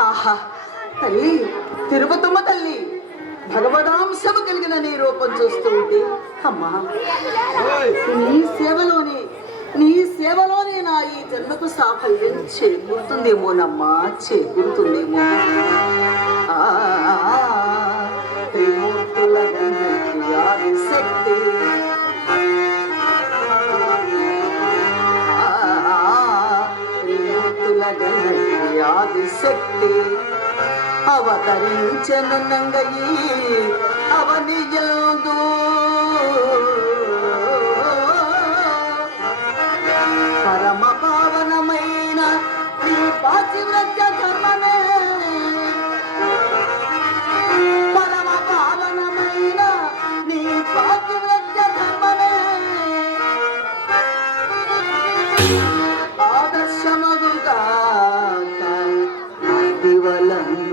ఆహా తల్లి తిరుపతమ్మ తల్లి భగవదాంశము కలిగిన నీ రూపం చూస్తూ ఉంటే అమ్మా నీ సేవలోనే నీ సేవలోనే నా ఈ జన్మకు సాఫల్యం చేకూరుతుందేమోనమ్మా చేకూరుతుందేమో. త్రిమూర్తుల గణపతి ఆదిశక్తి. ఆ, త్రిమూర్తుల वलंग